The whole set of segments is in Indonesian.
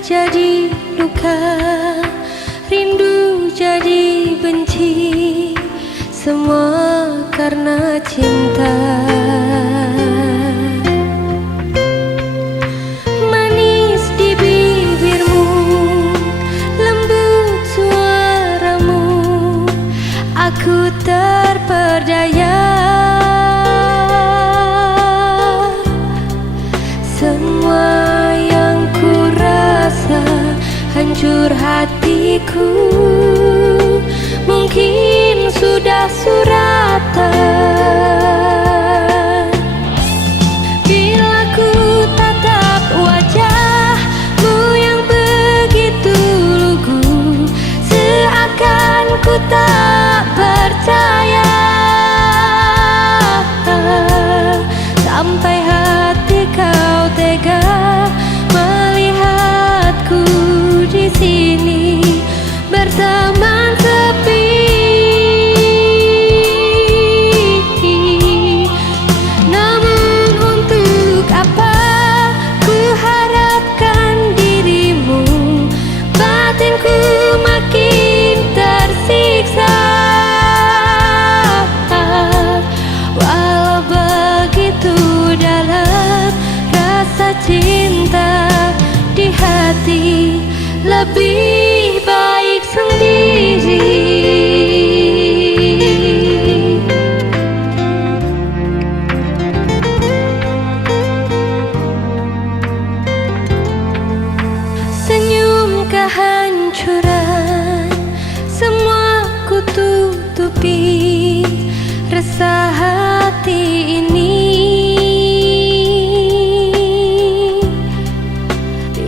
jadi luka, rindu jadi benci, semua karena cinta. Manis di bibirmu, lembut suaramu, aku terperdaya. Semua yang ku rasa, hancur hatiku, mungkin sudah suratan. Bila ku tatap wajahmu yang begitu lugu, seakan ku tak percaya. Sampai hati kau tega melihatku di sini berteman sepi. Namun untuk apa ku harapkan dirimu, batinku makin tersiksa. Walau begitu dalam rasa cinta di hati, lebih baik sendiri. Senyum kehancuran, semua ku tutupi, resah hati ini.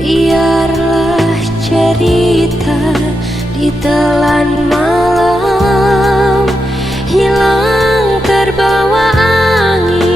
Biarlah cerita ditelan malam, hilang terbawa angin.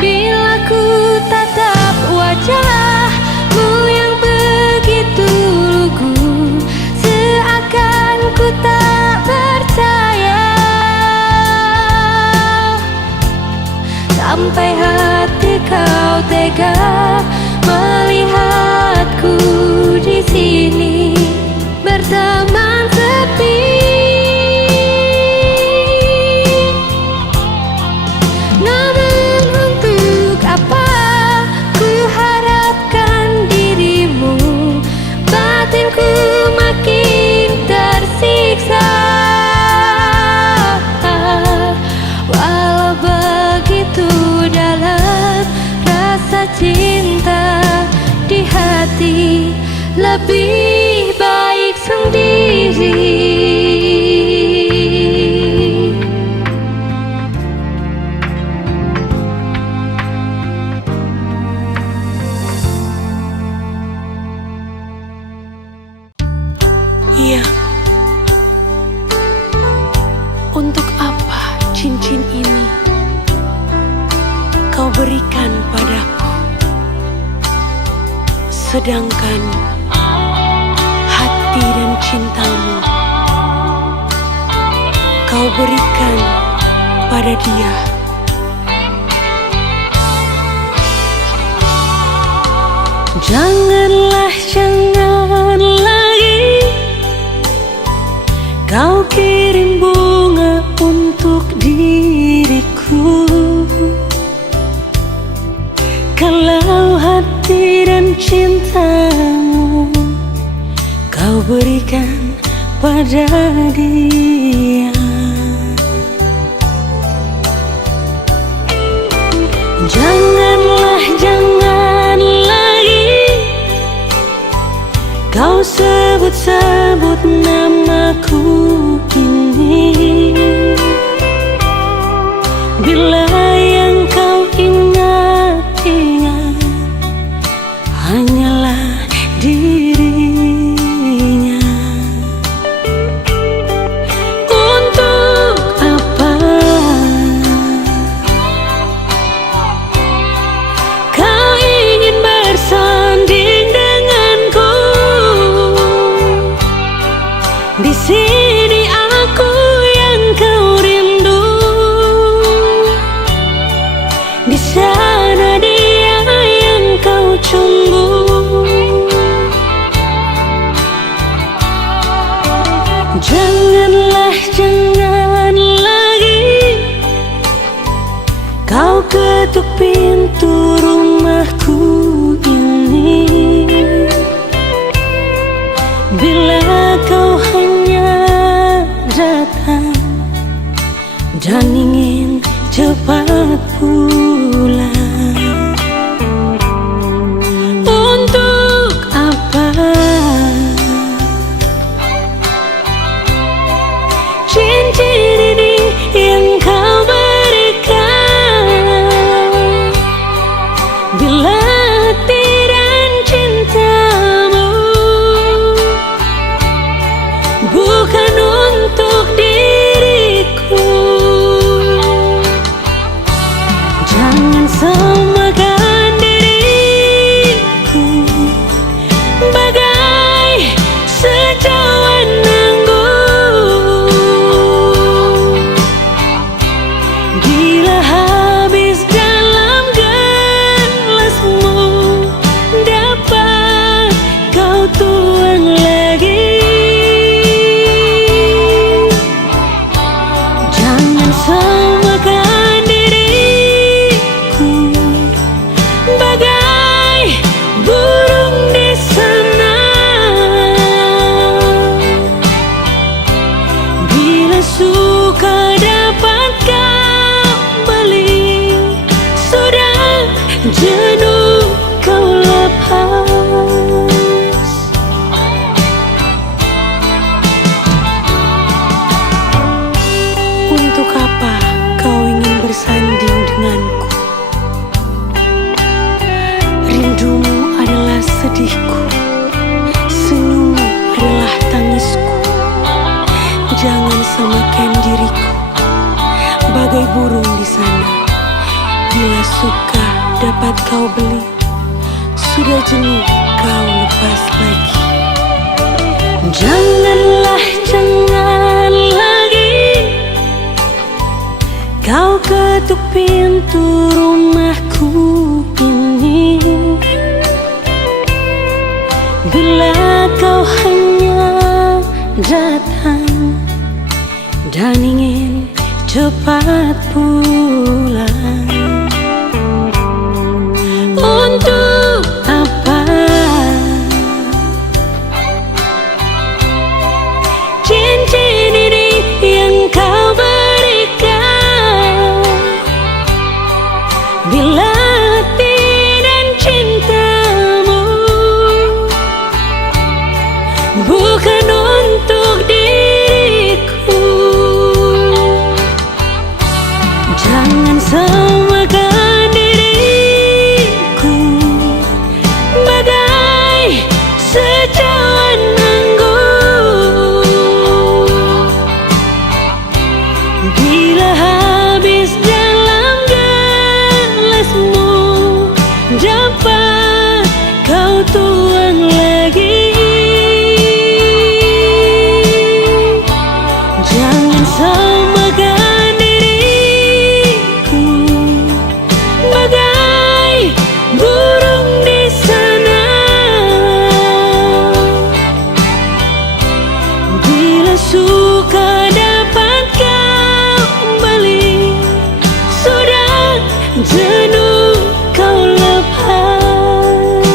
Bila ku tatap wajahmu yang begitu lugu, seakan ku tak percaya. Sampai hati kau tega melihatku di sini berteman sepi. Namun untuk apa ku harapkan dirimu, batinku makin tersiksa. Walau begitu dalam rasa cinta di hati, lebih baik sendiri. Iya, untuk apa cincin ini kau berikan padaku, sedangkan hati dan cintamu kau berikan pada dia. Janganlah, jangan lagi kau kirim bunga untuk diriku, kalau hati dan cintamu kau berikan pada dia. Janganlah, jangan lagi kau sebut-sebut namaku ini. Bila yang kau ingat ketuk pintu rumahku ini, bila kau hanya datang dan ingin cepat pulang. Untuk apa cincin ini yang kau berikan, bila hati dan cintamu bukan untuk diriku. Jangan samakan diriku bagai sejauhan anggur, bila habis dalam gelasmu dapat kau tuang lagi. Jangan samakan diriku bagai burung di sana, bila suka dapat kau beli, sudah jenuh kau lepas. Untuk apa kau ingin bersanding denganku? Rindumu adalah sedihku, senyummu adalah tangisku. Jangan samakan diriku bagai burung di sana, bila suka dapat kau beli, sudah jenuh kau lepas lagi. Janganlah, jangan lagi kau ketuk pintu rumahku ini, bila kau hanya datang dan ingin cepat pulang. Untuk apa cincin ini yang kau berikan, bila hati dan cintamu bukan untuk diriku. Jangan samakan diriku bagai sejauhan anggur, bila habis dalam gelasmu dapat kau tuang lagi. Jangan samakan diriku bagai burung di sana, bila suka dapat kau beli, sudah jenuh kau lepas.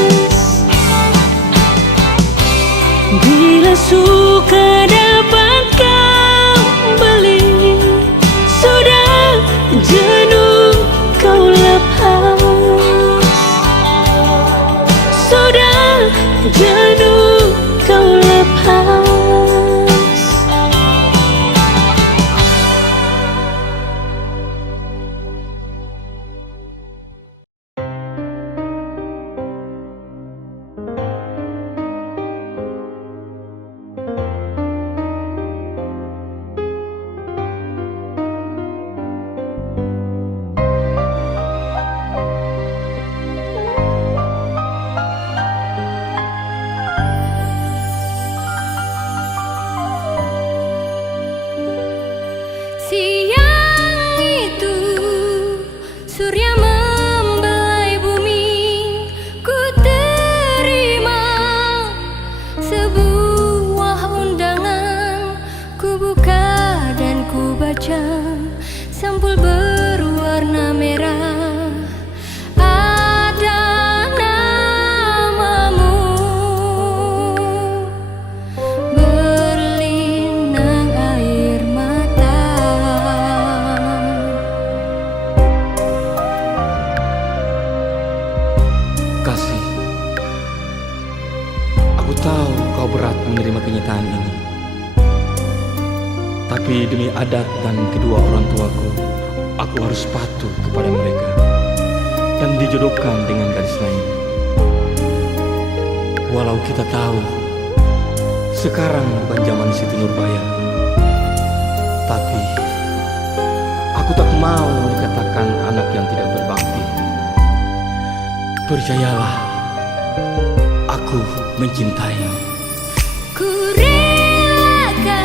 menerima kenyataan ini. Tapi demi adat dan kedua orang tuaku, aku harus patuh kepada mereka dan dijodohkan dengan gadis lain. Walau kita tahu sekarang bukan zaman Siti Nurbaya, tapi aku tak mau dikatakan anak yang tidak berbakti. Percayalah, aku mencintaimu. Ku relakan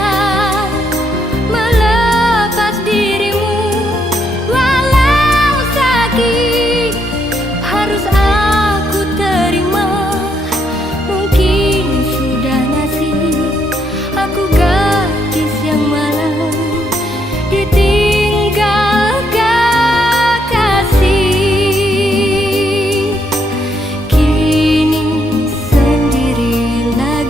melepas dirimu, walau sakit harus aku terima. Mungkin sudah nasib aku gadis yang malang ditinggal kekasih. Kini sendiri lagi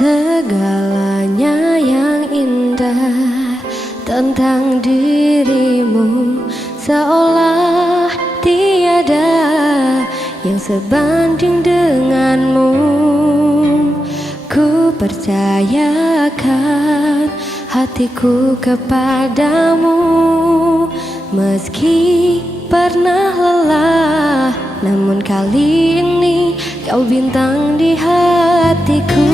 Segalanya yang indah tentang dirimu, seolah tiada yang sebanding denganmu. Ku percayakan hatiku kepadamu, meski pernah lelah, namun kali ini kau bintang di hatiku.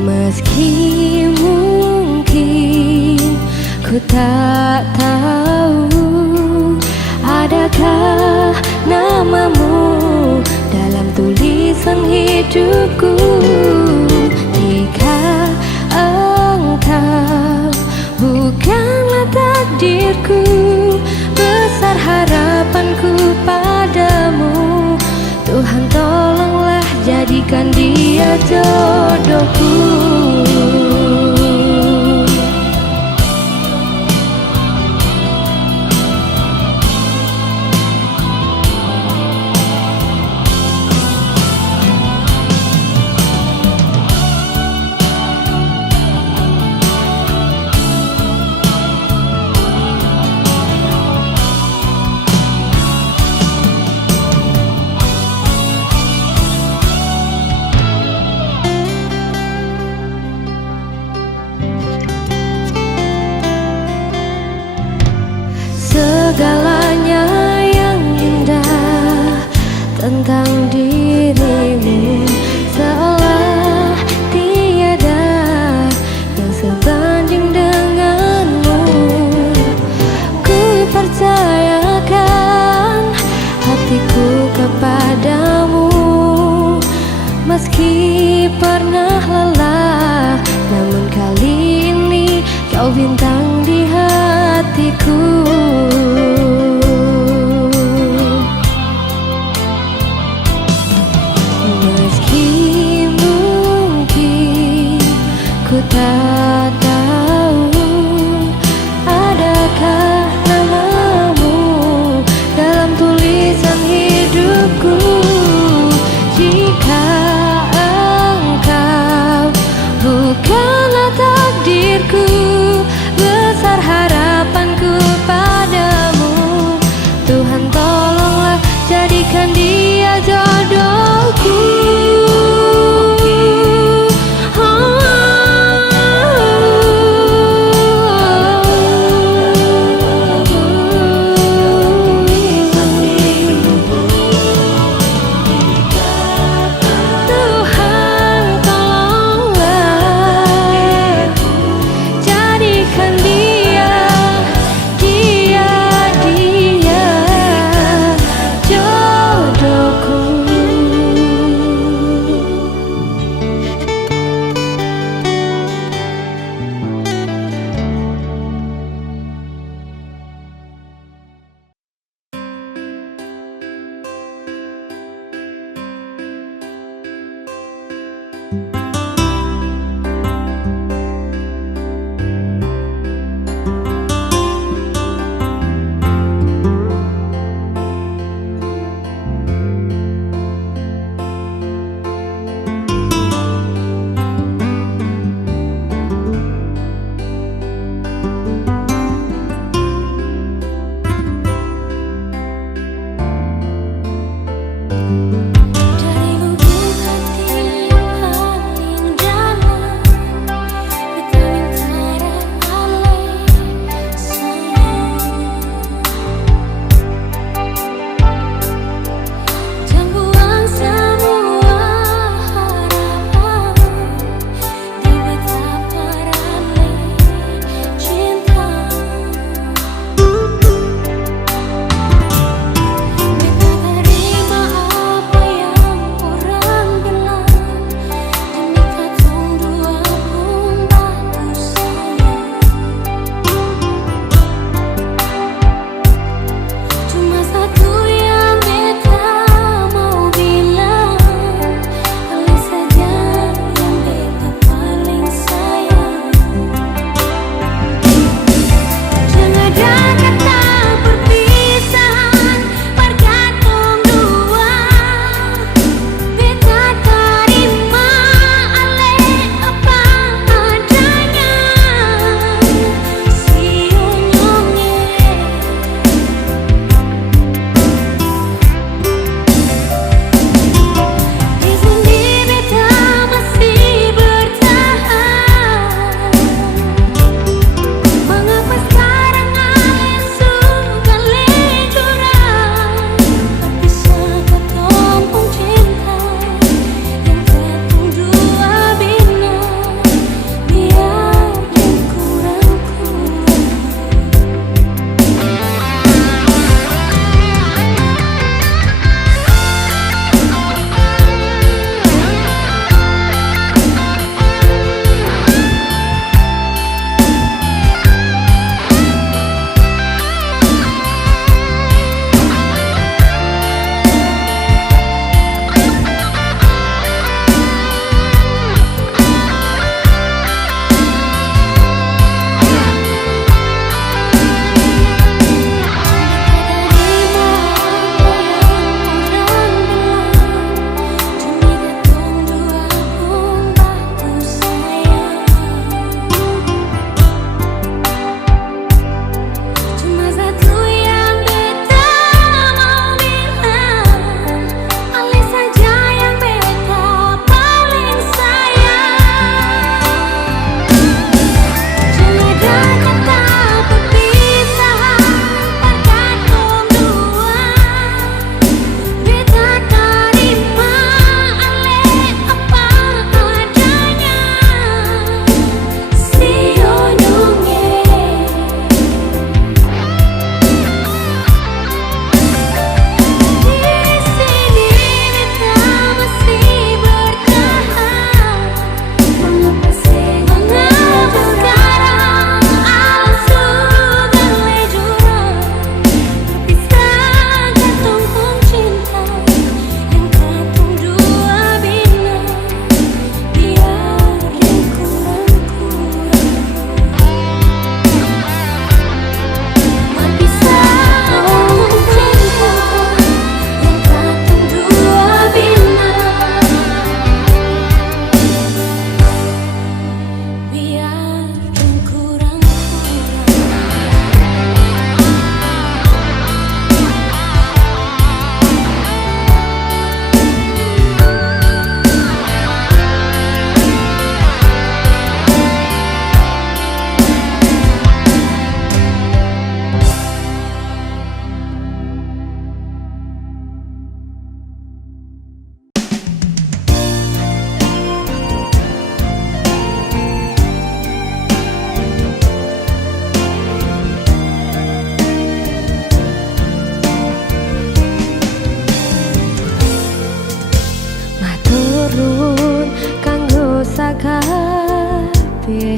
Meski mungkin ku tak tahu adakah namamu dalam tulisan hidupku. Jika engkau bukanlah takdirku, besar harapanku padamu. Tuhan tolonglah jadikan dia jodohku.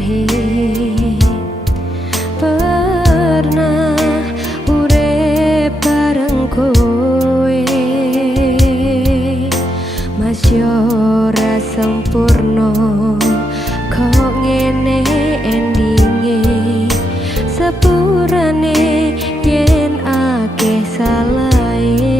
kabeh pernah urip bareng kowe, masih ora sempurna kok ngene endinge, sepurane yen akeh salahe.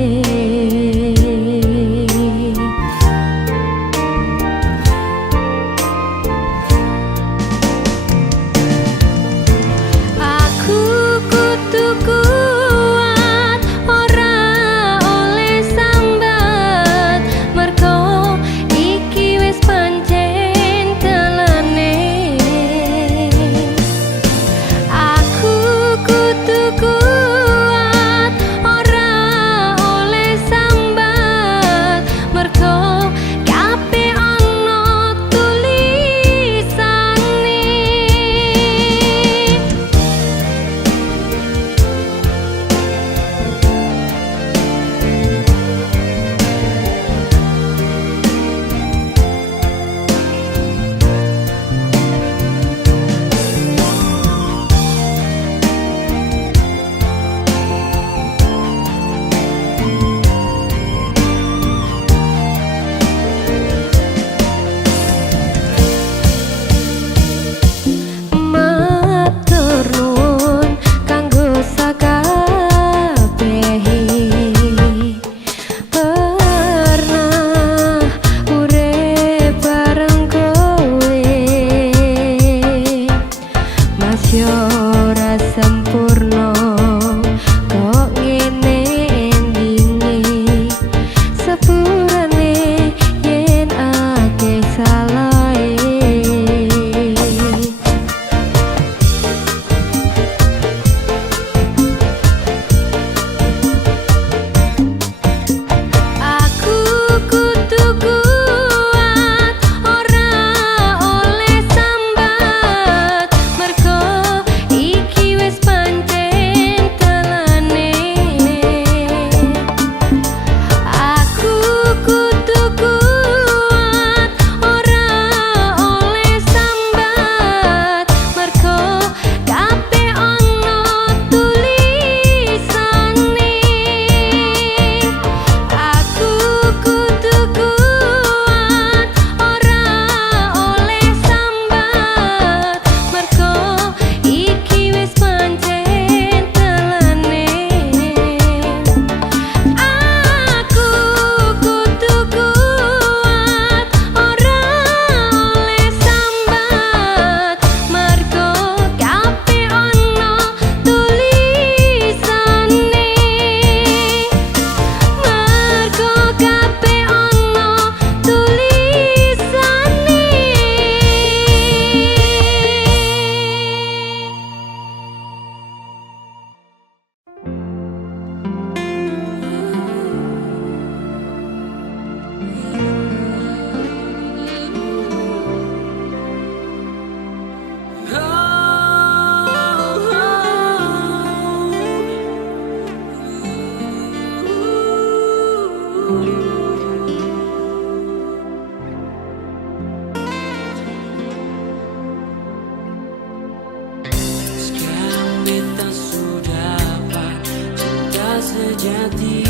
Ora sempurna kok ngene endinge, sepurane yen akeh salahe. Aku kudu kuat ora oleh sambat, mergo iki wis pancen telane. Aku kudu kuat ora oleh sambat, mergo kabeh ana tulisane. Aku kudu kuat ora oleh sambat, mergo iki wis pancen telane. Aku kudu kuat ora oleh sambat, mergo kabeh ana tulisane. Mergo kabeh ana tulisane. Sekarang kita sudah dapat cinta sejati.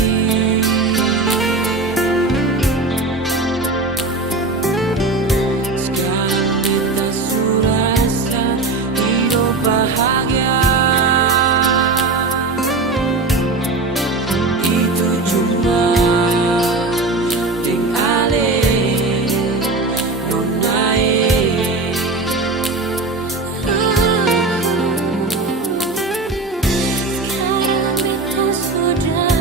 Sekarang kita sudah rasa hidup bahagia. Itu cuma ding ale nonae. Sekarang kita sudah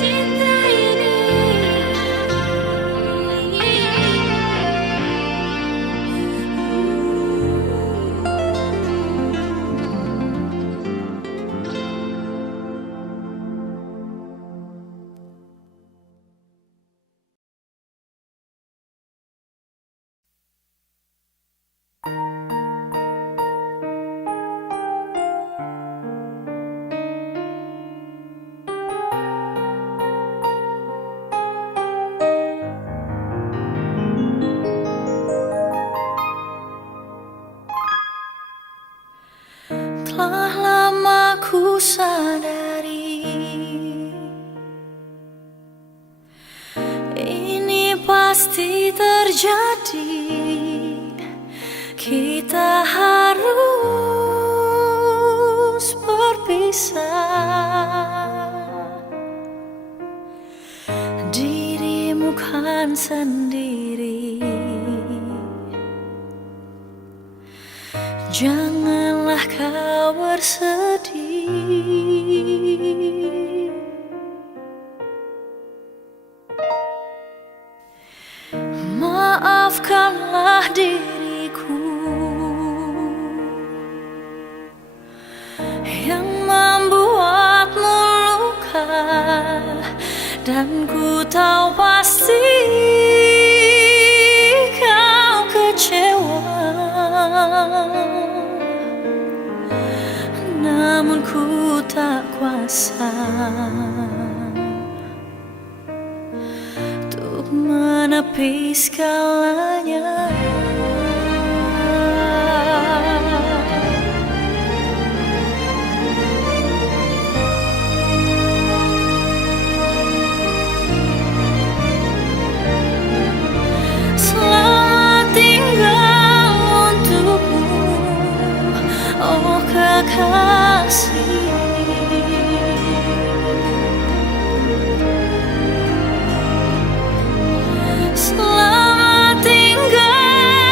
cinta ini. Telah lama ku sadari ini pasti terjadi. Kita harus berpisah. Dirimu kan sendiri, janganlah kau bersedih. Maafkanlah diriku yang membuatmu luka, dan ku tahu pasti kau kecewa. Namun ku tak kuasa untuk menepi segalanya. Selamat tinggal untukmu, oh kekasih. Selamat tinggal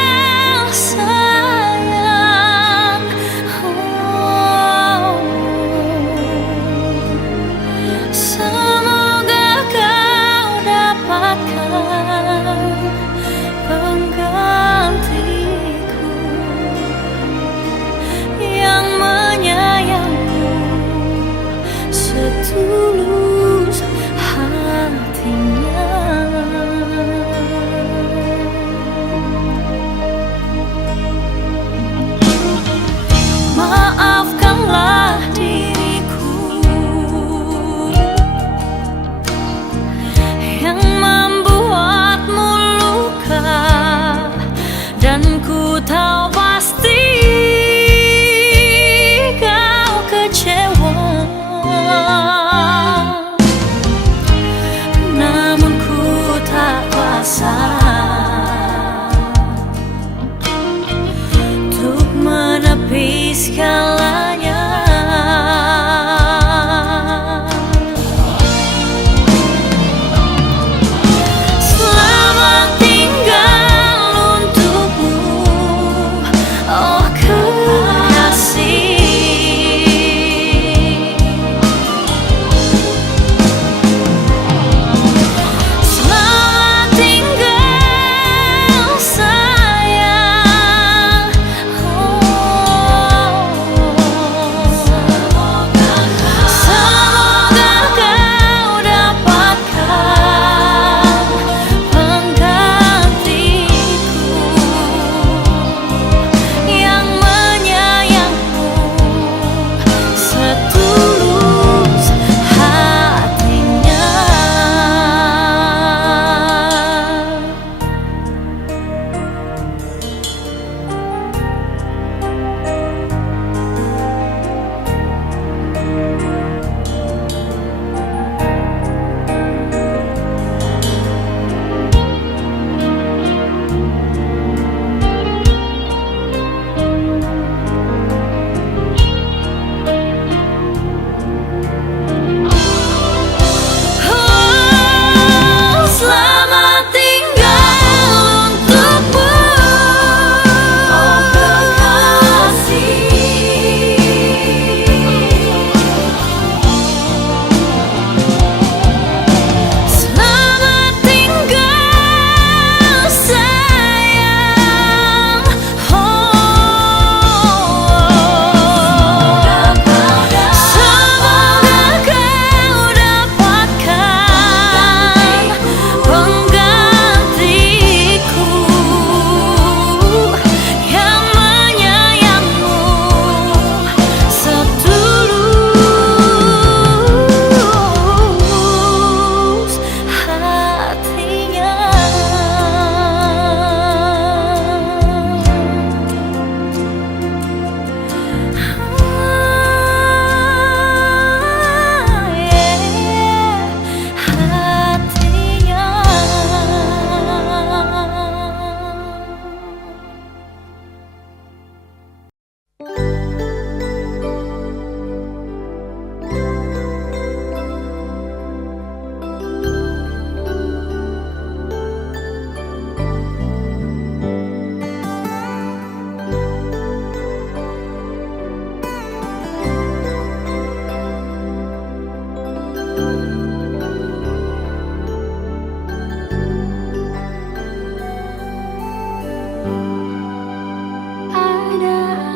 Ada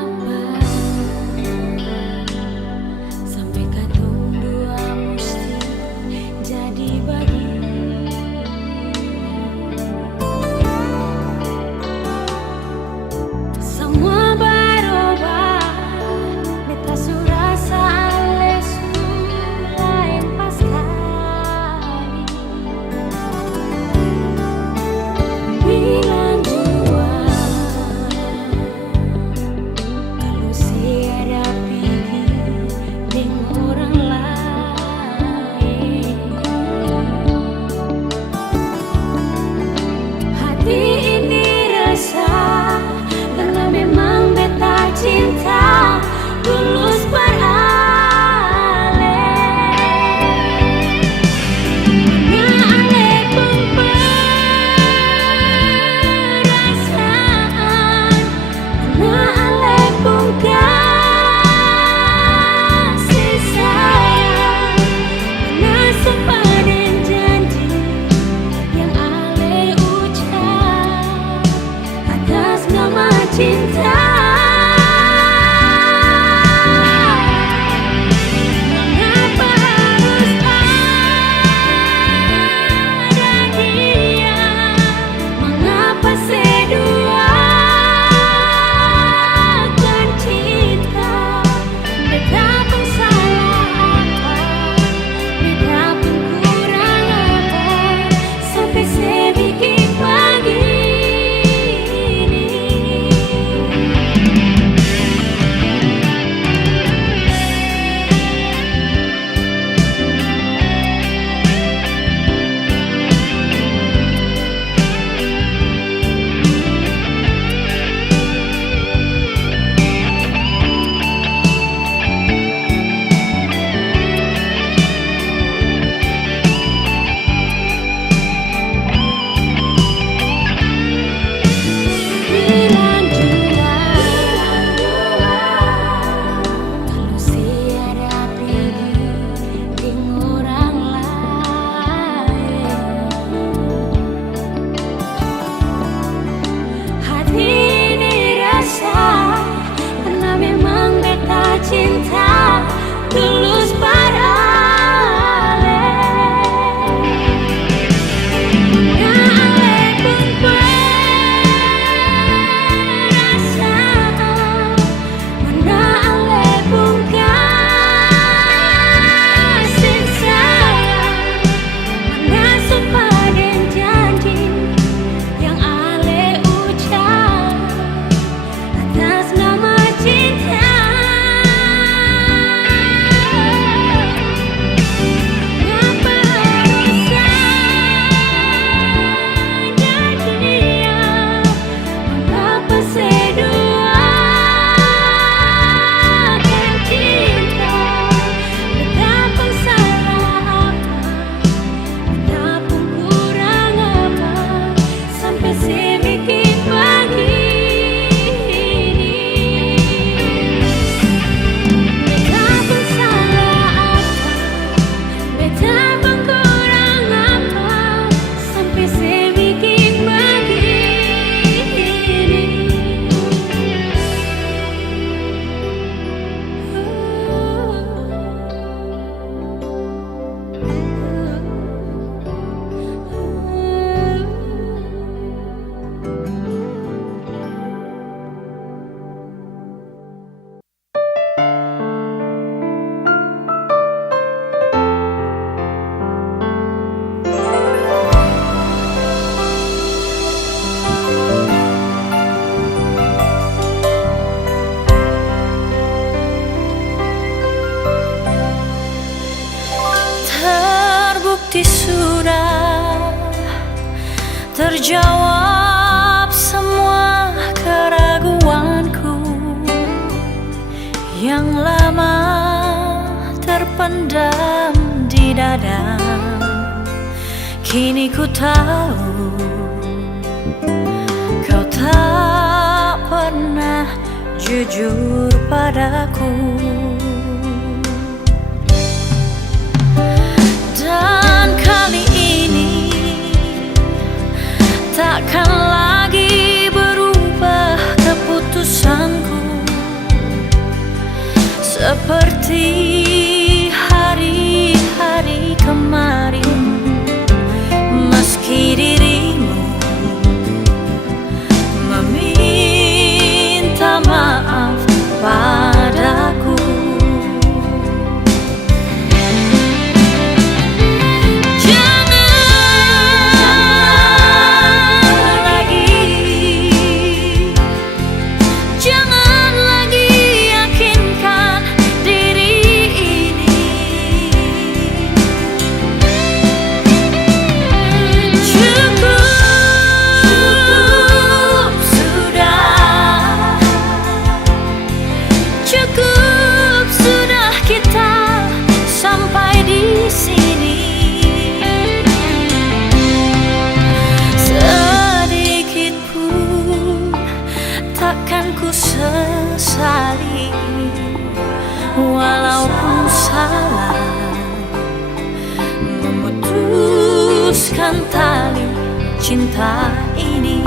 apa sampai katung dua mesti jadi begini? Semua berubah, beta surasa ale lain pas kali. Bilang jua kalau siada pilih dengan orang lain. Hati ini resah karena memang beta cinta tulus beralih. Nah ale pun perasaan, nah ale pun kasih sayang, nah sepadan janji yang ale ucap atas nama cinta. Mengapa harus ada dia? Mengapa seduakan cinta? Beta pun salah apa? Beta pun kurang apa? Sampai sebikin begini. Bilang jua kalau siada pilih dengan orang lain. Hati ini rasa karena memang beta cinta tulus beralih. Nah ale pun perasaan, mana ale pun kasih sayang, mana sepadan janji yang ale ucap atas nama cinta. Mengapa harus ada dia? Mengapa seduakan cinta? Beta pun salah apa? Beta pun kurang apa? Sampai sebikin begini. Beta pun salah apa? Beta pun kurang apa? Sampai sebikin begini. Terbukti sudah terjawab semua keraguanku yang lama terpendam di dada. Kini ku tahu kau tak pernah jujur padaku. memutuskan tali cinta ini.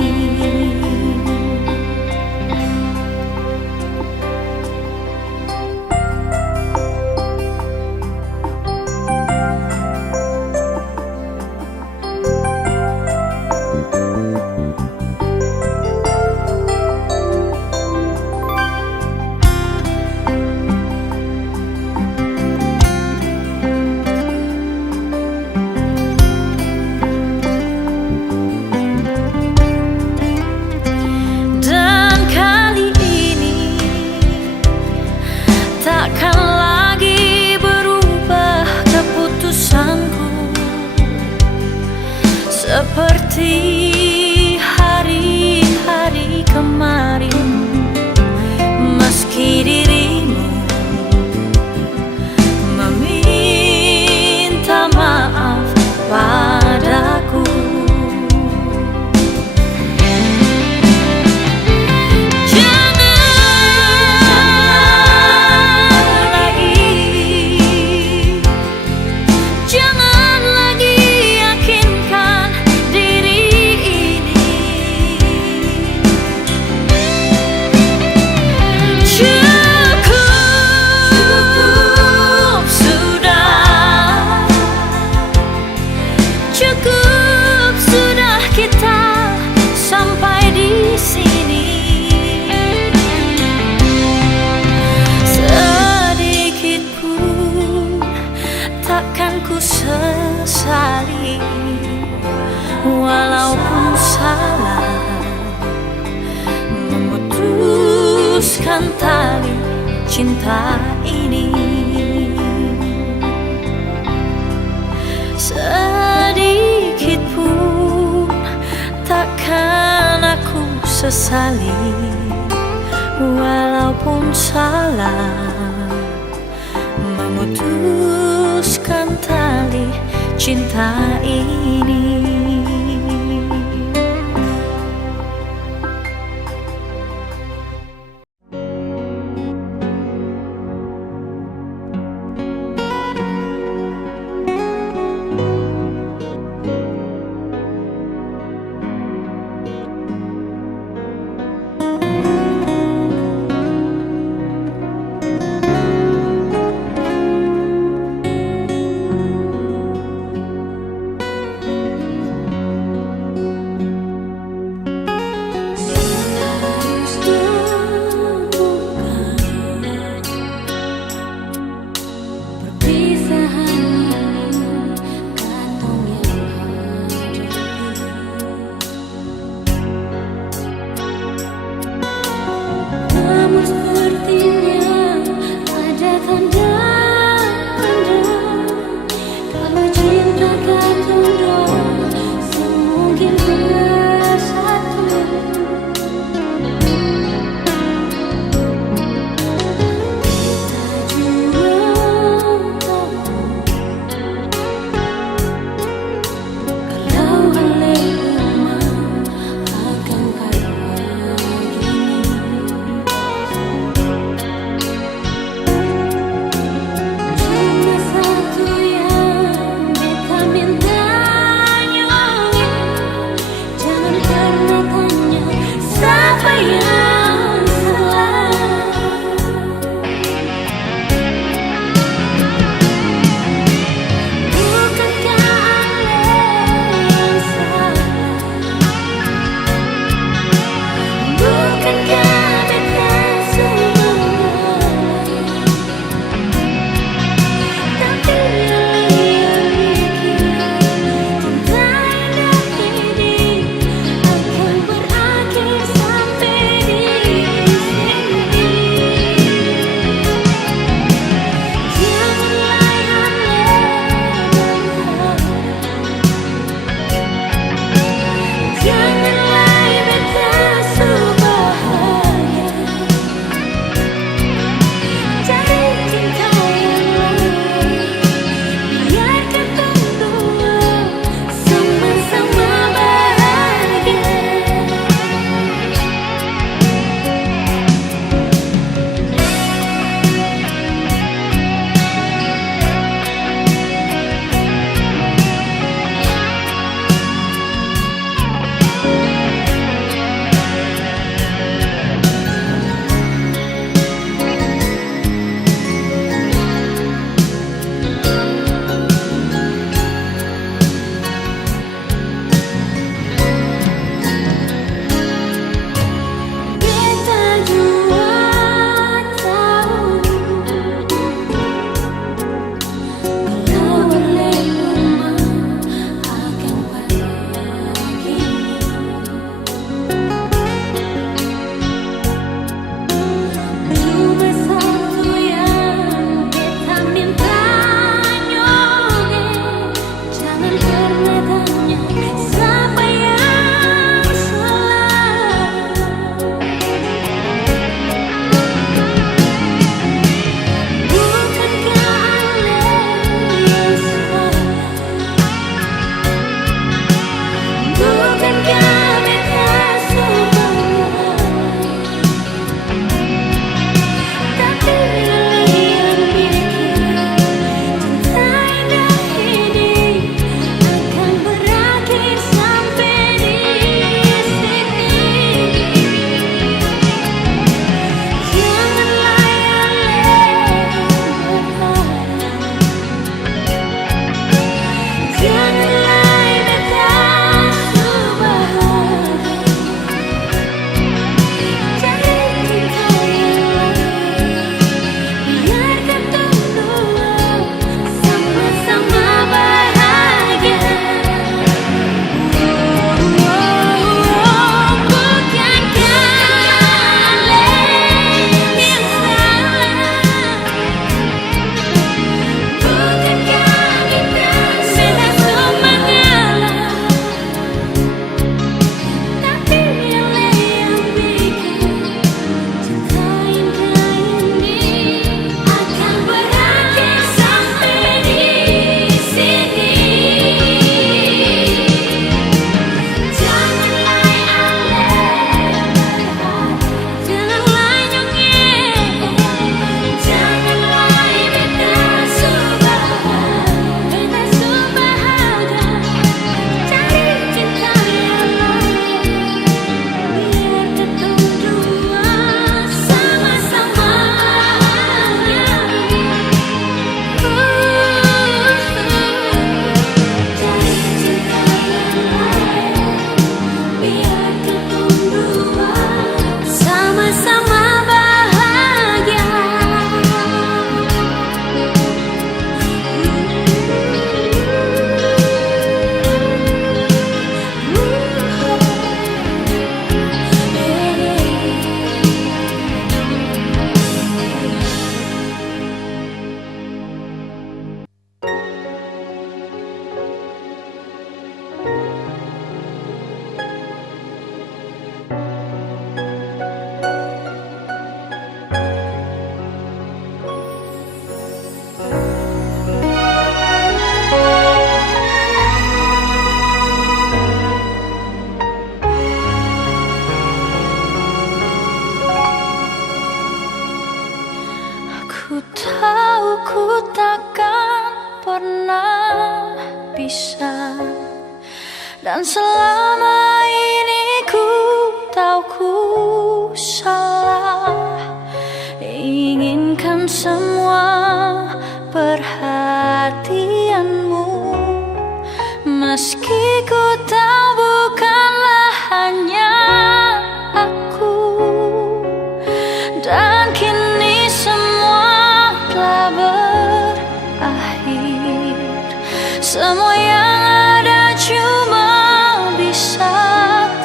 Dan kali ini takkan lagi berubah keputusanku, seperti hari-hari kemarin. Meski dirimu meminta maaf padaku, jangan lagi yakinkan diri ini. Cukup sudah, cukup sudah kita sampai di sini. Sedikit pun takkan ku sesali, walaupun salah memutuskan tali cinta ini. Sedikit pun takkan aku sesali, walaupun salah memutuskan tali cinta ini. bisa. Dan selama ini ku tahu ku salah, inginkan semua perhatianmu, meski ku tahu bukanlah hanya aku. Dan kini semua telah berakhir, semua yang ada cuma bisa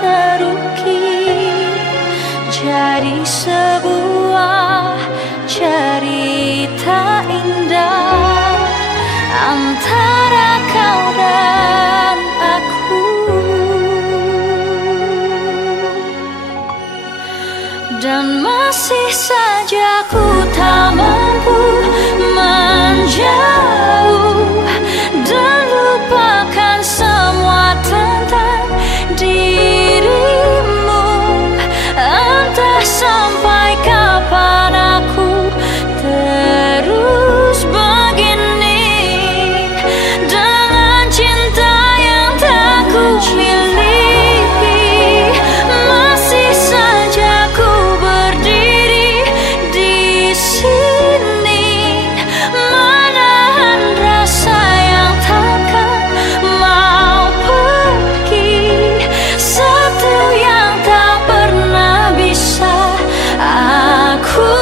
terukir jadi sebuah cerita indah antara kau dan aku. Dan masih saja ku tak mampu menjauh dan lupakan semua tentang dirimu. Entah sampai kapan aku terus begini dengan cinta yang tak ku miliki. Masih saja ku berdiri di sini, menahan rasa yang takkan mau pergi. Satu yang tak pernah bisa aku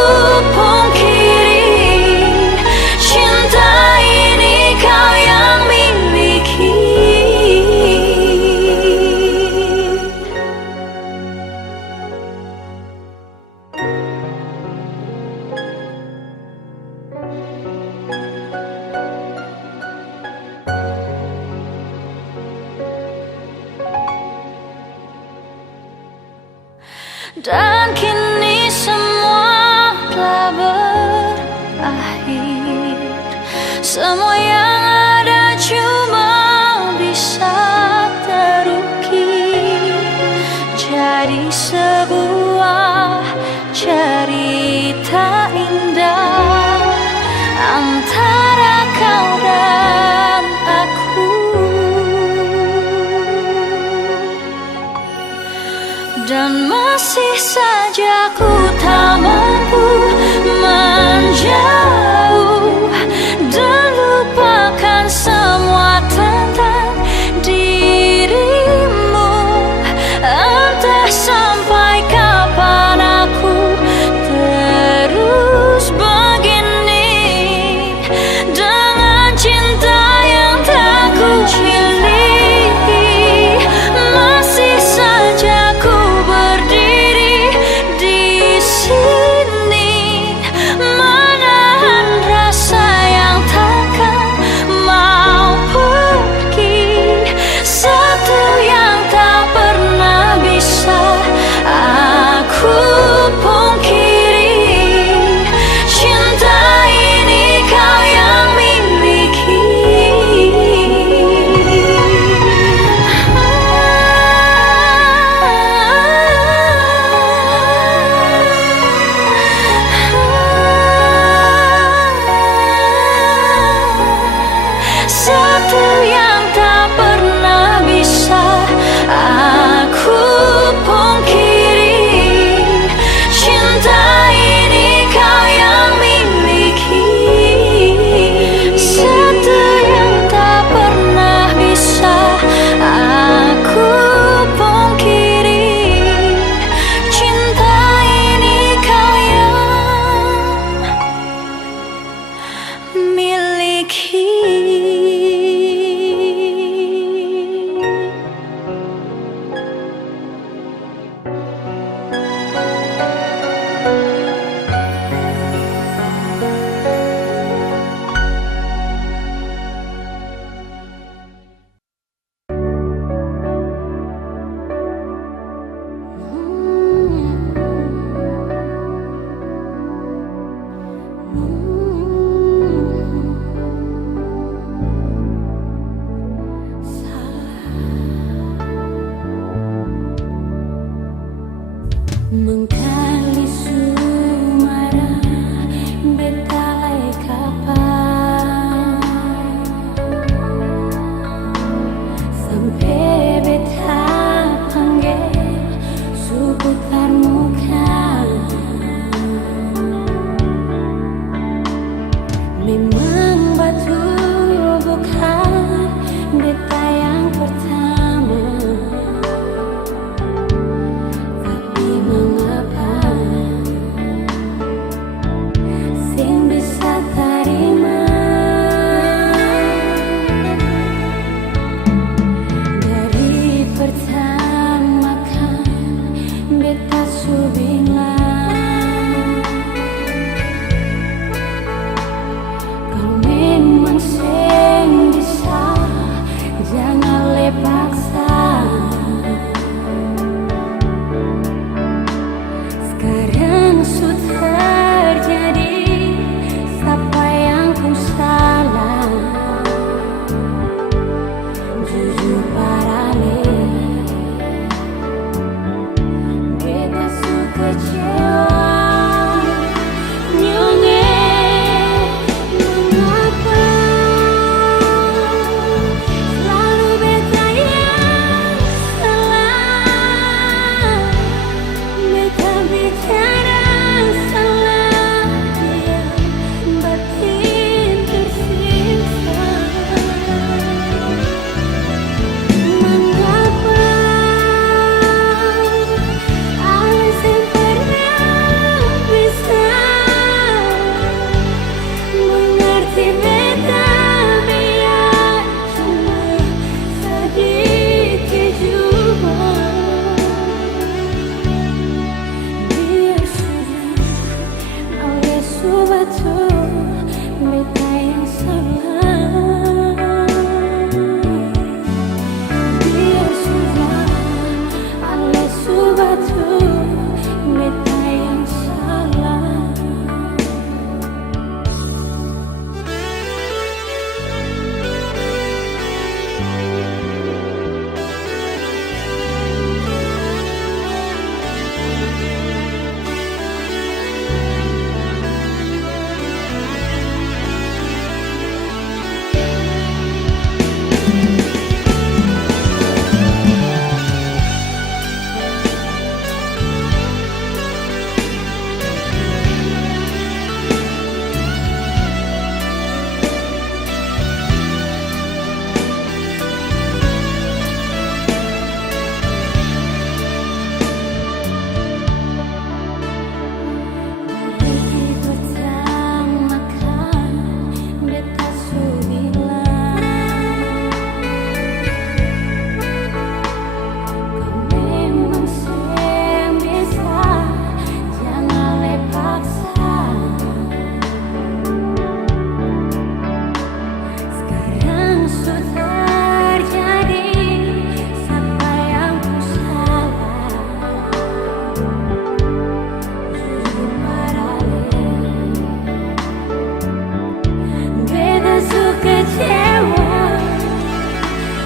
pungkiri, cinta ini kau yang miliki. Dan kini semua telah berakhir, semua yang ada cuma bisa terukir jadi sebuah cerita indah antara kau dan aku. Dan masih saja ku tak mampu menjauh dan lupakan semua tentang dirimu. Entah sampai kapan aku terus begini dengan cinta yang tak ku miliki. Masih saja ku berdiri di sini.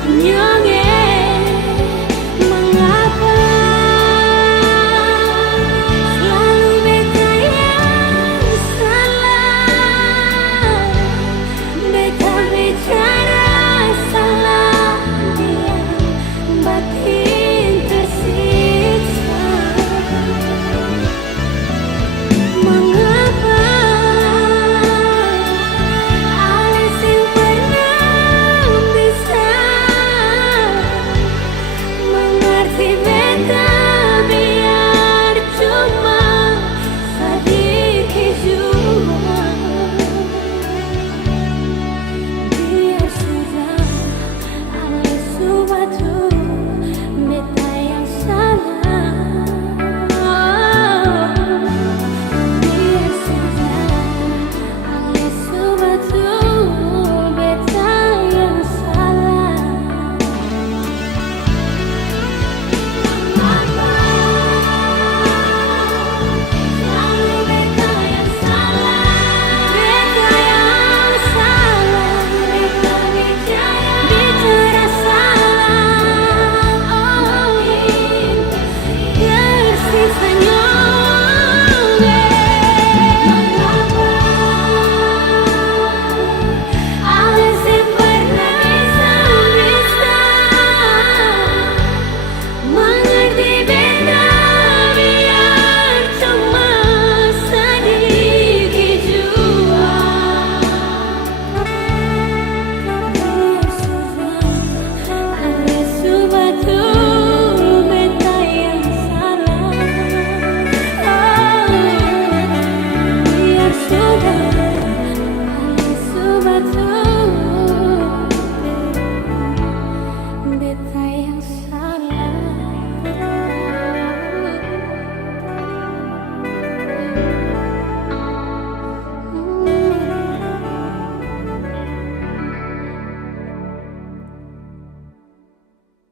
Nyanyikan